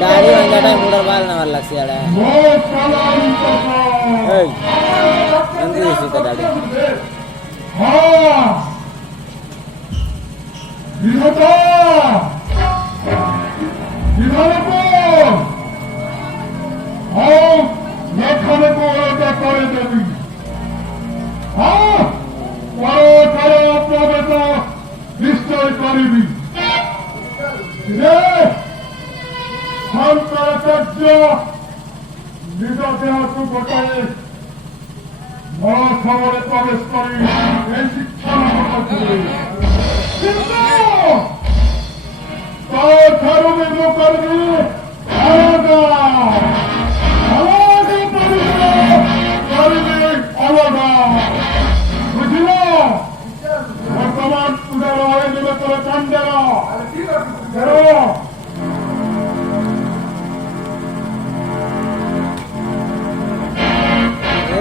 गाड़ी बन जाता है मोटर बाल ना वाला से आड़ा है नंदी इसी का गाड़ी हाँ विधाता विधाता हाँ लेखन को ऐसा करे देवी हाँ करो करो अपने तो निश्चय करीबी शंकराचार्य निज देह को गोटाए खबर प्रवेश कर शिक्षा निर्णय करबी अलगा अलग अलगा बुझल बर्तमान उदार निवेदन Chandar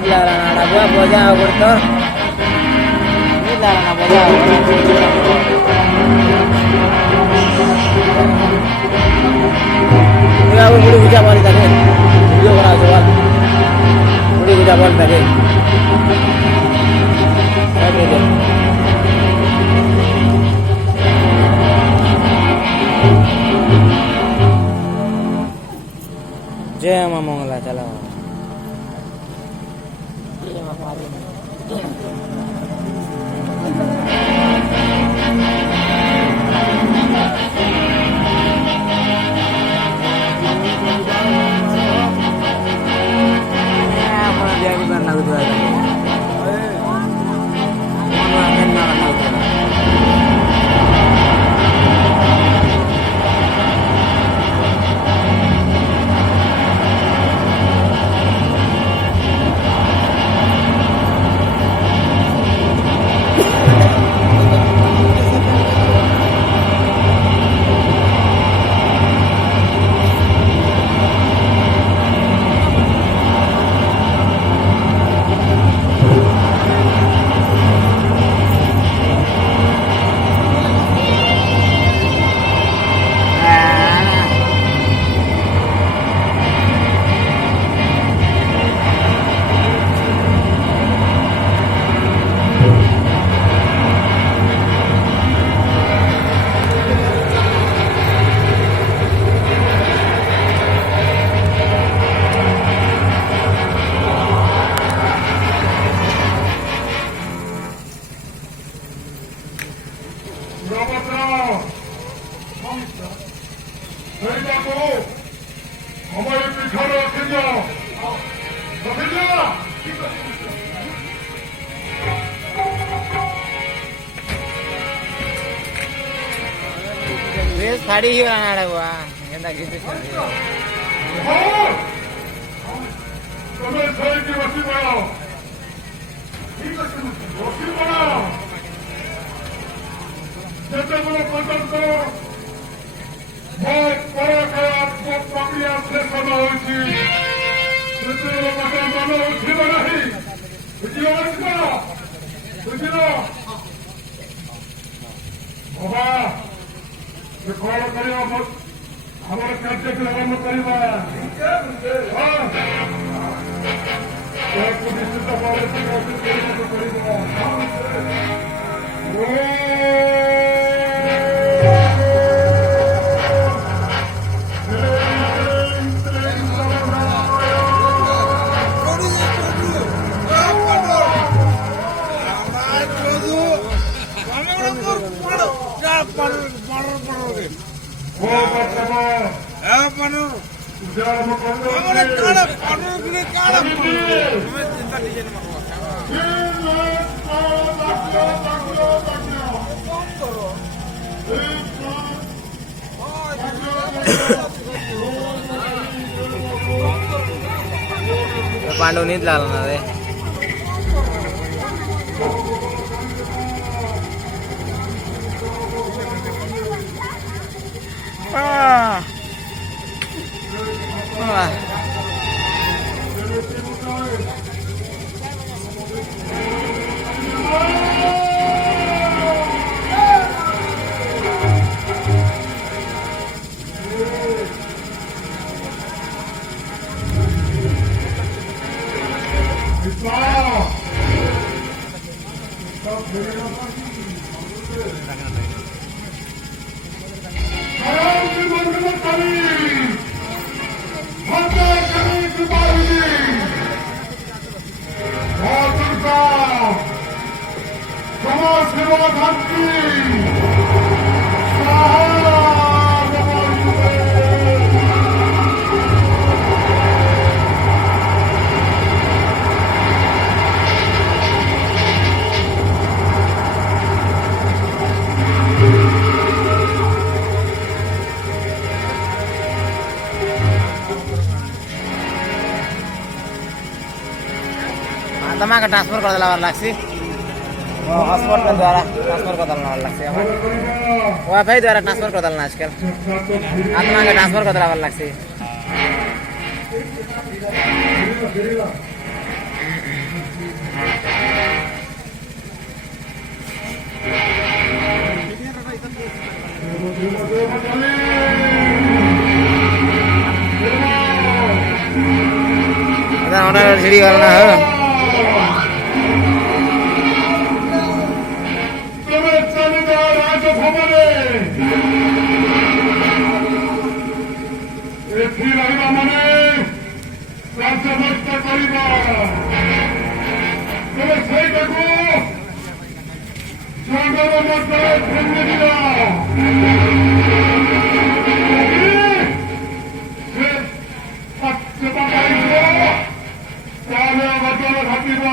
Larang ada buah jauh bertor. Ini larang apa jauh? Ini aku budi buja balik tadi. Video kena jual. Budi buja balik tadi. Oke deh. Jaya Mangala chala. हमारे पीछा रखे जाओ ड्रेस फाड़ी ही बनाना हुआ गेंदा गीत तुम्हें सही की वसी बनाओ वसी बनाओ जैसे बोलो पसंद करो बहुत बड़ा प्रक्रिया से करना होती जैसे बोलो पसंद करना होती बनाही बुझिलो बाबा ये कौन करेगा हमारे कार्यक्रम में करेगा पांडव नींद लागला रे সমাজ সেবা ধাত্রী তোমাকে ট্রান্সফার করে দিলাম লাগছে হটস্পটের দ্বারা ট্রান্সফার করে দিলাম লাগছে আমার ওয়াইফাই দ্বারা ট্রান্সফার করে দিলাম আজকাল তোমাকে ট্রান্সফার করে দিলাম লাগছে ওটা ছিড়ি গেল না রাজভবনে এটি রহিবা মানে রাজ্যভক্ত করিবা তবে সেইটাকু জঙ্গলের মধ্যে ভেঙে দিবা তাহলে বদলে থাকিব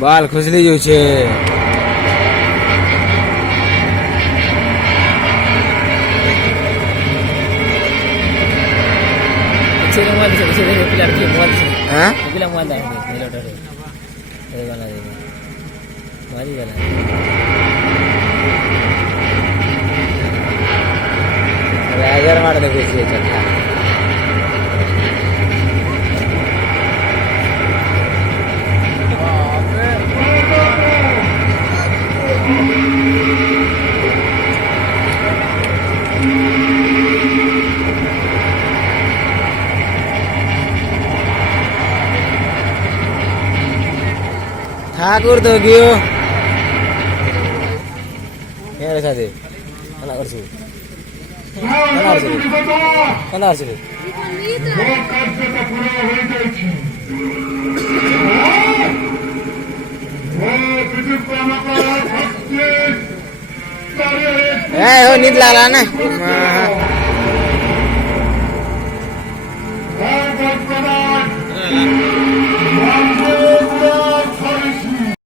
बाल खुजली जो छे राजर ಮಾಡಲು ಖುಷಿ ಚಂದ ठाकुर तो गयो यार साथे अला करछु कना आछिले ए हो नींद लागला ना